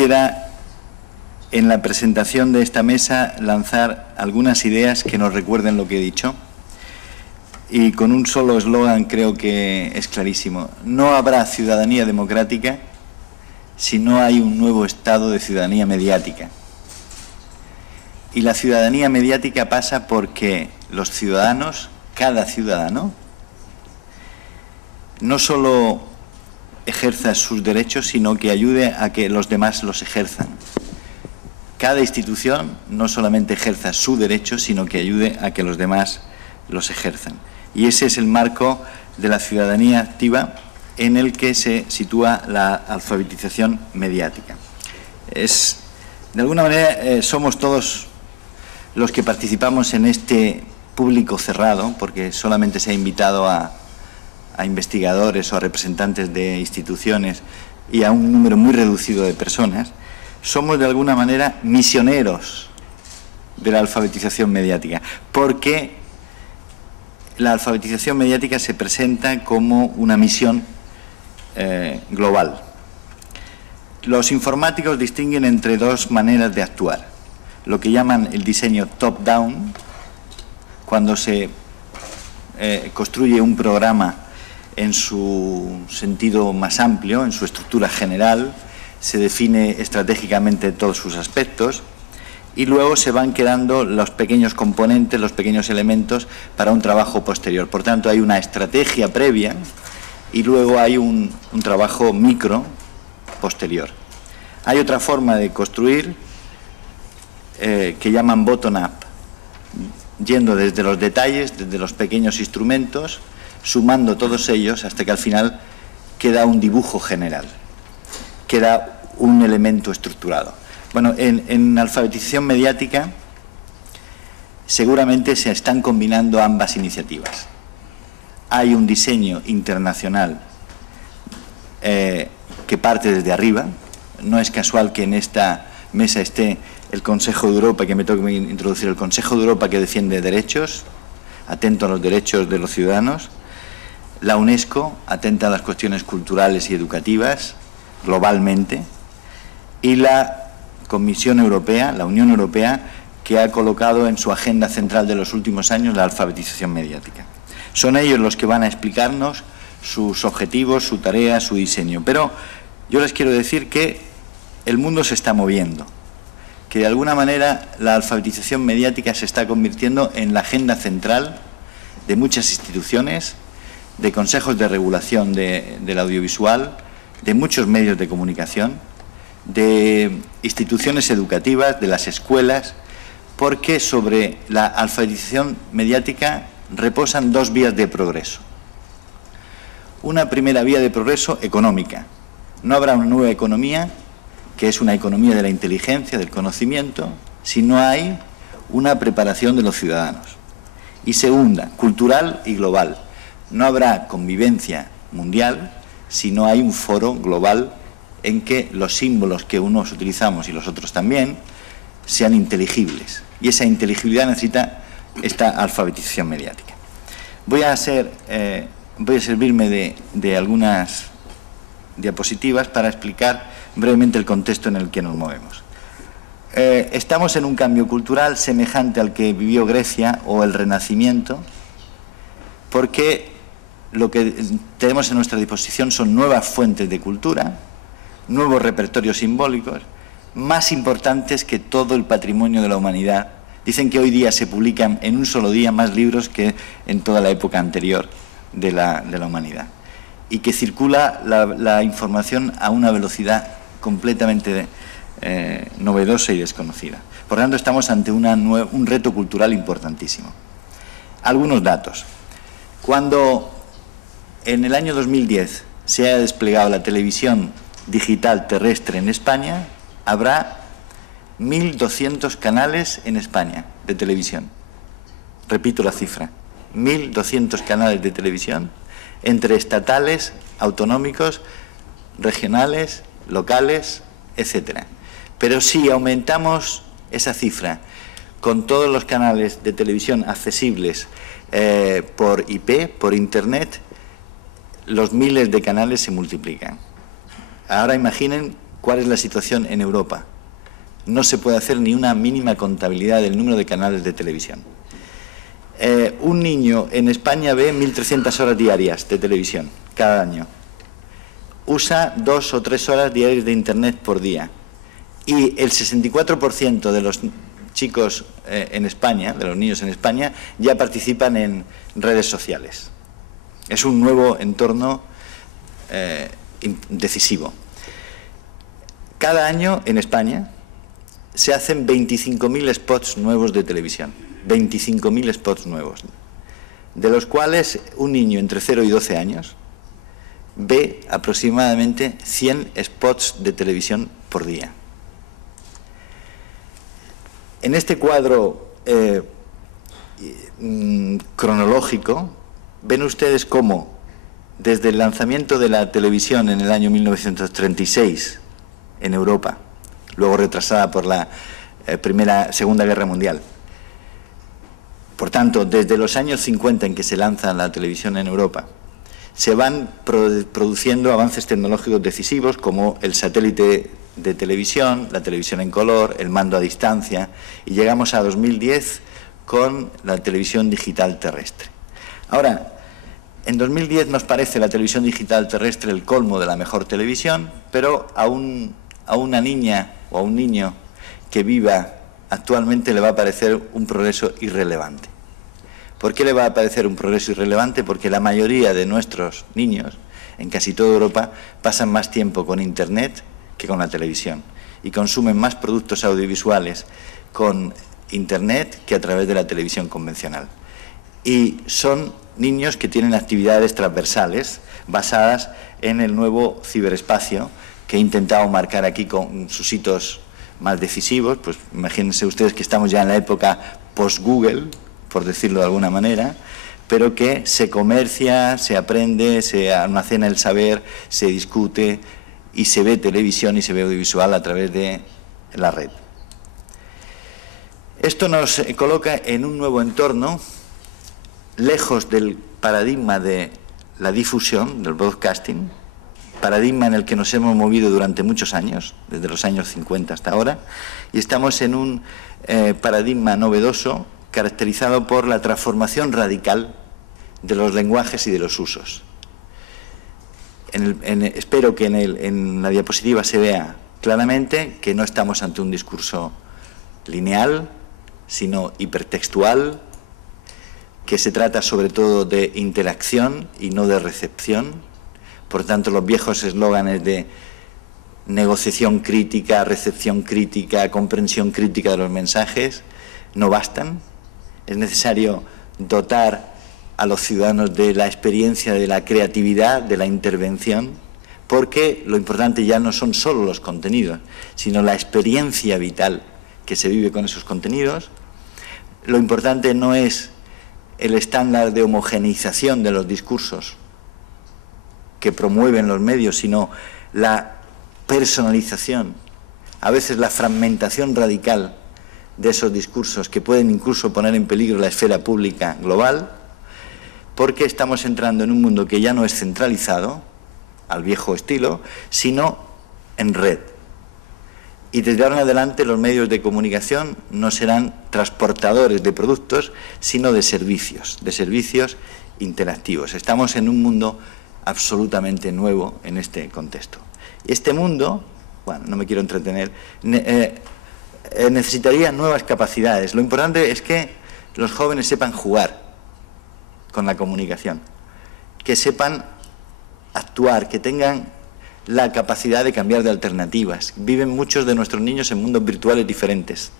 quisiera, en la presentación de esta mesa, lanzar algunas ideas que nos recuerden lo que he dicho. Y con un solo eslogan creo que es clarísimo. No habrá ciudadanía democrática si no hay un nuevo estado de ciudadanía mediática. Y la ciudadanía mediática pasa porque los ciudadanos, cada ciudadano, no solo ejerza sus derechos, sino que ayude a que los demás los ejerzan. Cada institución no solamente ejerza su derecho, sino que ayude a que los demás los ejerzan. Y ese es el marco de la ciudadanía activa en el que se sitúa la alfabetización mediática. De alguna manera, somos todos los que participamos en este público cerrado, porque solamente se ha invitado a investigadores o a representantes de instituciones y a un número muy reducido de personas. Somos de alguna manera misioneros de la alfabetización mediática, porque la alfabetización mediática se presenta como una misión global. Los informáticos distinguen entre dos maneras de actuar: lo que llaman el diseño top-down, cuando se construye un programa en su sentido más amplio, en su estructura general, se define estratégicamente todos sus aspectos y luego se van quedando los pequeños componentes, los pequeños elementos para un trabajo posterior. Por tanto, hay una estrategia previa y luego hay un trabajo micro posterior. Hay otra forma de construir que llaman bottom-up, yendo desde los detalles, desde los pequeños instrumentos, sumando todos ellos hasta que al final queda un dibujo general, queda un elemento estructurado. Bueno, en alfabetización mediática seguramente se están combinando ambas iniciativas. Hay un diseño internacional que parte desde arriba. No es casual que en esta mesa esté el Consejo de Europa, que me toca introducir, el Consejo de Europa, que defiende derechos, atento a los derechos de los ciudadanos. La UNESCO, atenta a las cuestiones culturales y educativas, globalmente. Y la Comisión Europea, la Unión Europea, que ha colocado en su agenda central de los últimos años la alfabetización mediática. Son ellos los que van a explicarnos sus objetivos, su tarea, su diseño. Pero yo les quiero decir que el mundo se está moviendo, que de alguna manera la alfabetización mediática se está convirtiendo en la agenda central de muchas instituciones, de consejos de regulación del audiovisual, de muchos medios de comunicación, de instituciones educativas, de las escuelas, porque sobre la alfabetización mediática reposan dos vías de progreso. Una primera vía de progreso económica. No habrá una nueva economía, que es una economía de la inteligencia, del conocimiento, si no hay una preparación de los ciudadanos. Y segunda, cultural y global. No habrá convivencia mundial si no hay un foro global en que los símbolos que unos utilizamos y los otros también sean inteligibles. Y esa inteligibilidad necesita esta alfabetización mediática. Voy a servirme de algunas diapositivas para explicar brevemente el contexto en el que nos movemos. Estamos en un cambio cultural semejante al que vivió Grecia o el Renacimiento, porque lo que tenemos en nuestra disposición son nuevas fuentes de cultura, nuevos repertorios simbólicos, más importantes que todo el patrimonio de la humanidad. Dicen que hoy día se publican en un solo día más libros que en toda la época anterior de la humanidad, y que circula la información a una velocidad completamente novedosa y desconocida. Por lo tanto, estamos ante un reto cultural importantísimo. Algunos datos. Cuando en el año 2010 se haya desplegado la televisión digital terrestre en España, habrá 1.200 canales en España de televisión. Repito la cifra, 1.200 canales de televisión, entre estatales, autonómicos, regionales, locales, etcétera. Pero si aumentamos esa cifra con todos los canales de televisión accesibles por IP, por Internet, los miles de canales se multiplican. Ahora imaginen cuál es la situación en Europa. No se puede hacer ni una mínima contabilidad del número de canales de televisión. Un niño en España ve 1.300 horas diarias de televisión cada año. Usa 2 o 3 horas diarias de Internet por día. Y el 64% de los chicos en España, de los niños en España, ya participan en redes sociales. Es un nuevo entorno decisivo. Cada año en España se hacen 25.000 spots nuevos de televisión. 25.000 spots nuevos, de los cuales un niño entre 0 y 12 años ve aproximadamente 100 spots de televisión por día. En este cuadro cronológico ven ustedes cómo desde el lanzamiento de la televisión en el año 1936 en Europa, luego retrasada por la Segunda Guerra Mundial. Por tanto, desde los años 50 en que se lanza la televisión en Europa, se van produciendo avances tecnológicos decisivos como el satélite de televisión, la televisión en color, el mando a distancia, y llegamos a 2010 con la televisión digital terrestre. Ahora, en 2010 nos parece la televisión digital terrestre el colmo de la mejor televisión, pero a una niña o a un niño que viva actualmente le va a parecer un progreso irrelevante. ¿Por qué le va a parecer un progreso irrelevante? Porque la mayoría de nuestros niños, en casi toda Europa, pasan más tiempo con Internet que con la televisión y consumen más productos audiovisuales con Internet que a través de la televisión convencional. Y son niños que tienen actividades transversales basadas en el nuevo ciberespacio que he intentado marcar aquí con sus hitos más decisivos. Pues imagínense ustedes que estamos ya en la época post-Google, por decirlo de alguna manera, pero que se comercia, se aprende, se almacena el saber, se discute y se ve televisión y se ve audiovisual a través de la red. Esto nos coloca en un nuevo entorno, lejos del paradigma de la difusión, del broadcasting, paradigma en el que nos hemos movido durante muchos años, desde los años 50 hasta ahora, y estamos en un paradigma novedoso caracterizado por la transformación radical de los lenguajes y de los usos. Espero que en la diapositiva se vea claramente que no estamos ante un discurso lineal, sino hipertextual, que se trata sobre todo de interacción y no de recepción. Por tanto, los viejos eslóganes de negociación crítica, recepción crítica, comprensión crítica de los mensajes no bastan. Es necesario dotar a los ciudadanos de la experiencia, de la creatividad, de la intervención, porque lo importante ya no son solo los contenidos, sino la experiencia vital que se vive con esos contenidos. Lo importante no es el estándar de homogeneización de los discursos que promueven los medios, sino la personalización, a veces la fragmentación radical de esos discursos que pueden incluso poner en peligro la esfera pública global, porque estamos entrando en un mundo que ya no es centralizado, al viejo estilo, sino en red. Y desde ahora en adelante los medios de comunicación no serán transportadores de productos, sino de servicios interactivos. Estamos en un mundo absolutamente nuevo en este contexto. Este mundo, bueno, no me quiero entretener, necesitaría nuevas capacidades. Lo importante es que los jóvenes sepan jugar con la comunicación, que sepan actuar, que tengan la capacidad de cambiar de alternativas. Viven muchos de nuestros niños en mundos virtuales diferentes.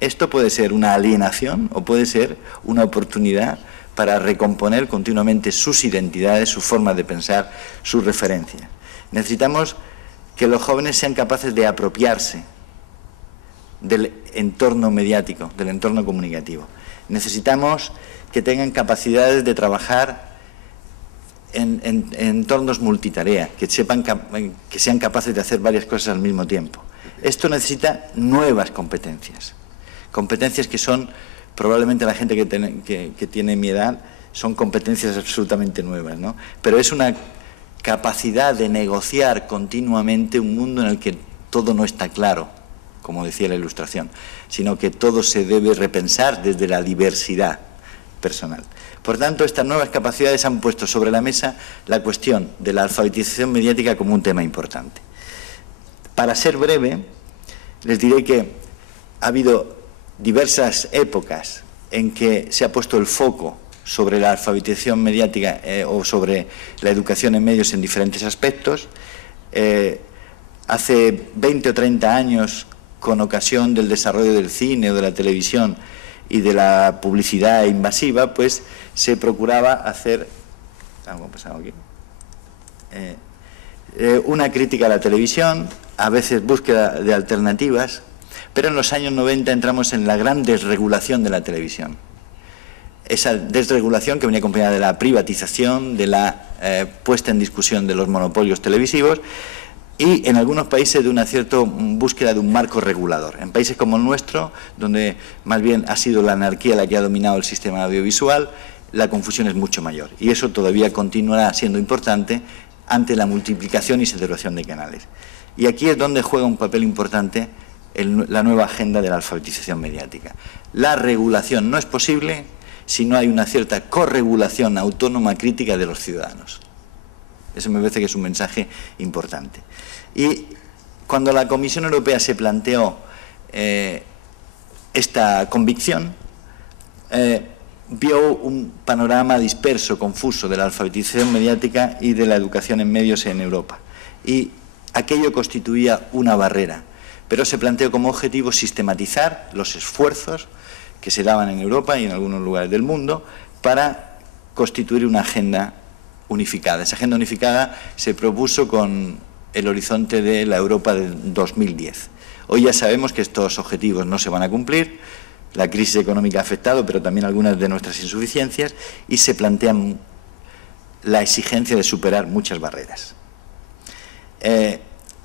Esto puede ser una alienación o puede ser una oportunidad para recomponer continuamente sus identidades, su forma de pensar, sus referencias. Necesitamos que los jóvenes sean capaces de apropiarse del entorno mediático, del entorno comunicativo. Necesitamos que tengan capacidades de trabajar en entornos multitarea, que sean capaces de hacer varias cosas al mismo tiempo. Esto necesita nuevas competencias, competencias que son, probablemente la gente que tiene mi edad, son competencias absolutamente nuevas, ¿no? Pero es una capacidad de negociar continuamente un mundo en el que todo no está claro, como decía la ilustración, sino que todo se debe repensar desde la diversidad personal. Por tanto, estas nuevas capacidades han puesto sobre la mesa la cuestión de la alfabetización mediática como un tema importante. Para ser breve, les diré que ha habido diversas épocas en que se ha puesto el foco sobre la alfabetización mediática o sobre la educación en medios en diferentes aspectos. Hace 20 o 30 años, con ocasión del desarrollo del cine o de la televisión y de la publicidad invasiva, pues se procuraba hacer algo ha pasado aquí, una crítica a la televisión, a veces búsqueda de alternativas, pero en los años 90 entramos en la gran desregulación de la televisión. Esa desregulación que venía acompañada de la privatización, de la puesta en discusión de los monopolios televisivos y en algunos países de una cierta búsqueda de un marco regulador. En países como el nuestro, donde más bien ha sido la anarquía la que ha dominado el sistema audiovisual, la confusión es mucho mayor y eso todavía continuará siendo importante ante la multiplicación y saturación de canales. Y aquí es donde juega un papel importante la nueva agenda de la alfabetización mediática. La regulación no es posible si no hay una cierta corregulación autónoma crítica de los ciudadanos. Eso me parece que es un mensaje importante. Y cuando la Comisión Europea se planteó esta convicción, vio un panorama disperso, confuso de la alfabetización mediática y de la educación en medios en Europa. Y aquello constituía una barrera, pero se planteó como objetivo sistematizar los esfuerzos que se daban en Europa y en algunos lugares del mundo para constituir una agenda unificada. Esa agenda unificada se propuso con el horizonte de la Europa de 2010. Hoy ya sabemos que estos objetivos no se van a cumplir, la crisis económica ha afectado, pero también algunas de nuestras insuficiencias, y se plantean la exigencia de superar muchas barreras.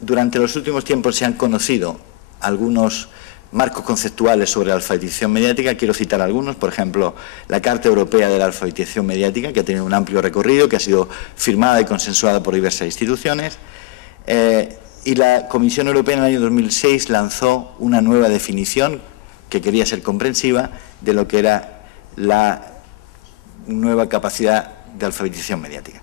Durante los últimos tiempos se han conocido algunos marcos conceptuales sobre la alfabetización mediática. Quiero citar algunos, por ejemplo, la Carta Europea de la Alfabetización Mediática, que ha tenido un amplio recorrido, que ha sido firmada y consensuada por diversas instituciones, y la Comisión Europea en el año 2006 lanzó una nueva definición que quería ser comprensiva de lo que era la nueva capacidad de alfabetización mediática.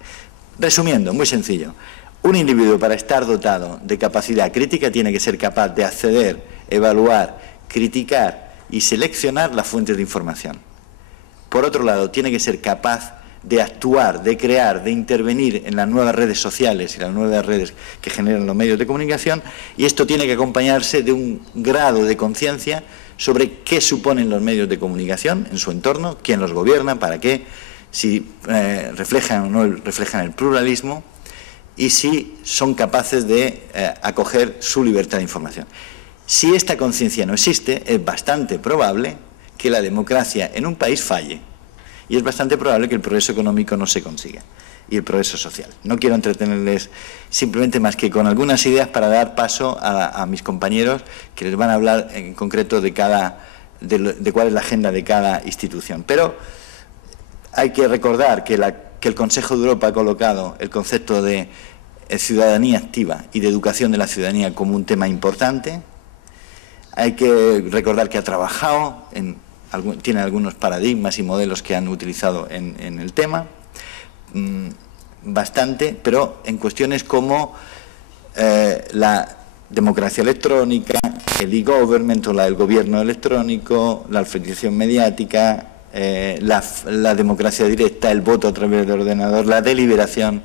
Resumiendo, muy sencillo, un individuo para estar dotado de capacidad crítica tiene que ser capaz de acceder, evaluar, criticar y seleccionar las fuentes de información. Por otro lado, tiene que ser capaz de actuar, de crear, de intervenir en las nuevas redes sociales y las nuevas redes que generan los medios de comunicación, y esto tiene que acompañarse de un grado de conciencia sobre qué suponen los medios de comunicación en su entorno, quién los gobierna, para qué, si reflejan o no reflejan el pluralismo y si son capaces de acoger su libertad de información. Si esta conciencia no existe, es bastante probable que la democracia en un país falle y es bastante probable que el progreso económico no se consiga y el progreso social. No quiero entretenerles simplemente más que con algunas ideas para dar paso a mis compañeros que les van a hablar en concreto de cuál es la agenda de cada institución. Pero hay que recordar que el Consejo de Europa ha colocado el concepto de ciudadanía activa y de educación de la ciudadanía como un tema importante. Hay que recordar que ha trabajado, tiene algunos paradigmas y modelos que han utilizado en el tema, bastante, pero en cuestiones como la democracia electrónica, el e-government o el gobierno electrónico, la alfabetización mediática, la democracia directa, el voto a través del ordenador, la deliberación.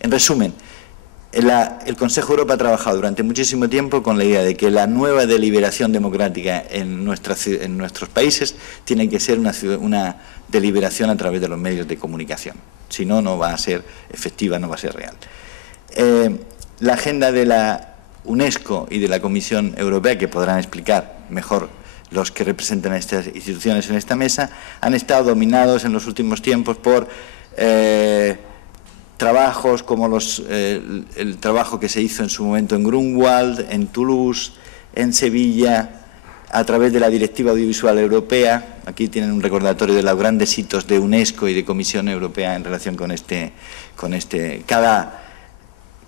En resumen, el Consejo de Europa ha trabajado durante muchísimo tiempo con la idea de que la nueva deliberación democrática en nuestros países tiene que ser una deliberación a través de los medios de comunicación. Si no, no va a ser efectiva, no va a ser real. La agenda de la UNESCO y de la Comisión Europea, que podrán explicar mejor los que representan a estas instituciones en esta mesa, han estado dominados en los últimos tiempos por trabajos como el trabajo que se hizo en su momento en Grunwald, en Toulouse, en Sevilla, a través de la Directiva Audiovisual Europea. Aquí tienen un recordatorio de los grandes hitos de UNESCO y de Comisión Europea en relación con cada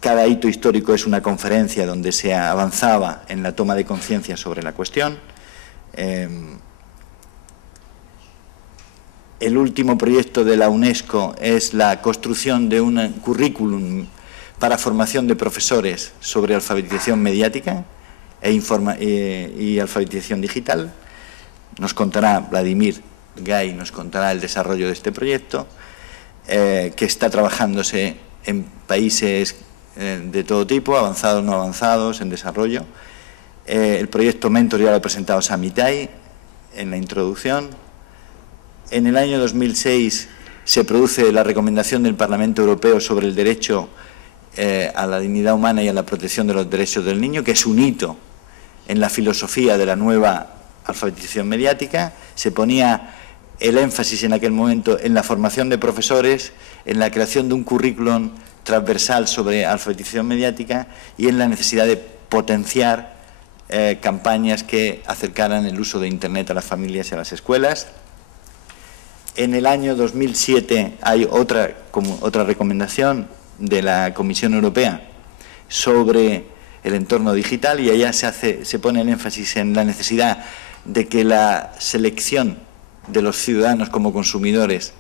Cada hito histórico es una conferencia donde se avanzaba en la toma de conciencia sobre la cuestión. El último proyecto de la UNESCO es la construcción de un currículum para formación de profesores sobre alfabetización mediática y alfabetización digital. Nos contará Vladimir Gay, nos contará el desarrollo de este proyecto, que está trabajándose en países de todo tipo, avanzados, no avanzados, en desarrollo. El proyecto Mentor ya lo ha presentado Samitai en la introducción. En el año 2006 se produce la recomendación del Parlamento Europeo sobre el derecho a la dignidad humana y a la protección de los derechos del niño, que es un hito en la filosofía de la nueva alfabetización mediática. Se ponía el énfasis en aquel momento en la formación de profesores, en la creación de un currículum transversal sobre alfabetización mediática y en la necesidad de potenciar campañas que acercaran el uso de Internet a las familias y a las escuelas. En el año 2007 hay otra recomendación de la Comisión Europea sobre el entorno digital, y allá se pone el énfasis en la necesidad de que la selección de los ciudadanos como consumidores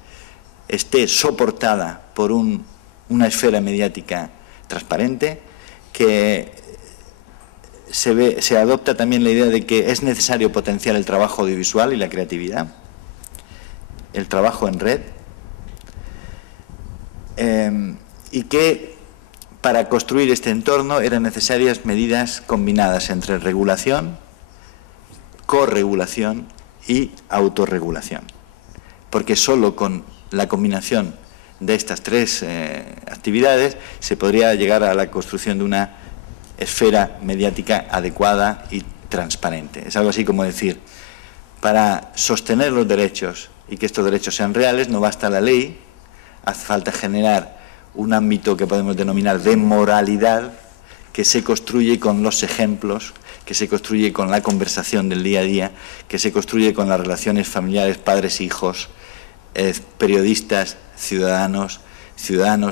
esté soportada por una esfera mediática transparente, que se adopta también la idea de que es necesario potenciar el trabajo audiovisual y la creatividad, el trabajo en red, y que para construir este entorno eran necesarias medidas combinadas entre regulación, corregulación y autorregulación, porque solo con la combinación de estas tres actividades se podría llegar a la construcción de una esfera mediática adecuada y transparente. Es algo así como decir, para sostener los derechos y que estos derechos sean reales, no basta la ley, hace falta generar un ámbito que podemos denominar de moralidad, que se construye con los ejemplos, que se construye con la conversación del día a día, que se construye con las relaciones familiares, padres, hijos, periodistas, ciudadanos,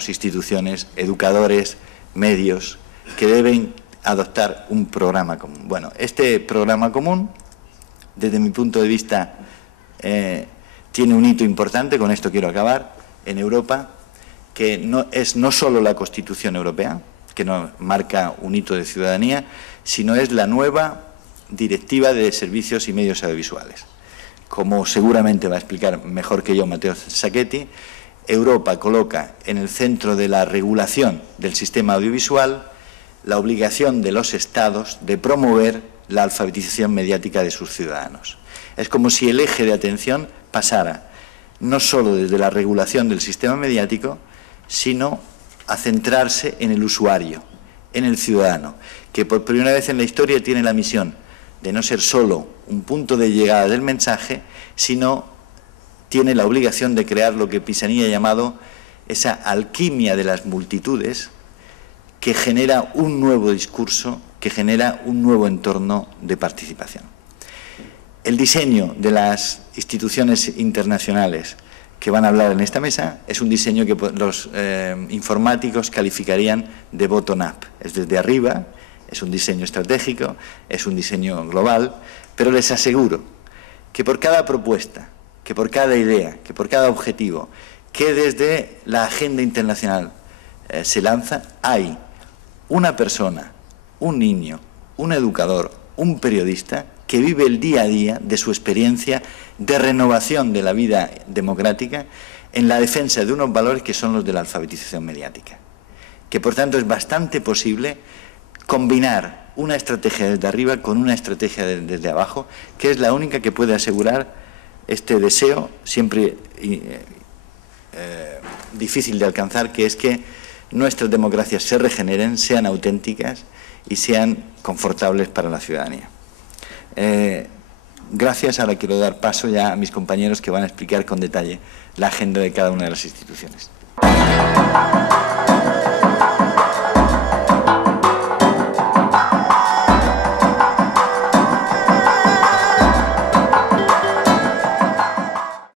instituciones, educadores, medios, que deben adoptar un programa común. Bueno, este programa común, desde mi punto de vista, tiene un hito importante, con esto quiero acabar, en Europa, que no solo la Constitución Europea, que nos marca un hito de ciudadanía, sino es la nueva Directiva de Servicios y Medios Audiovisuales. Como seguramente va a explicar mejor que yo Matteo Sacchetti, Europa coloca en el centro de la regulación del sistema audiovisual la obligación de los Estados de promover la alfabetización mediática de sus ciudadanos. Es como si el eje de atención pasara no solo desde la regulación del sistema mediático, sino a centrarse en el usuario, en el ciudadano, que por primera vez en la historia tiene la misión de no ser solo un punto de llegada del mensaje, sino tiene la obligación de crear lo que Pisani ha llamado esa alquimia de las multitudes, que genera un nuevo discurso, que genera un nuevo entorno de participación. El diseño de las instituciones internacionales que van a hablar en esta mesa es un diseño que los informáticos calificarían de bottom-up, es desde arriba, es un diseño estratégico, es un diseño global, pero les aseguro que por cada propuesta, que por cada idea, que por cada objetivo, que desde la agenda internacional se lanza, hay una persona, un niño, un educador, un periodista que vive el día a día de su experiencia de renovación de la vida democrática en la defensa de unos valores que son los de la alfabetización mediática. Que por tanto es bastante posible combinar una estrategia desde arriba con una estrategia desde abajo, que es la única que puede asegurar este deseo, siempre difícil de alcanzar, que es que nuestras democracias se regeneren, sean auténticas y sean confortables para la ciudadanía. Gracias. Ahora quiero dar paso ya a mis compañeros que van a explicar con detalle la agenda de cada una de las instituciones.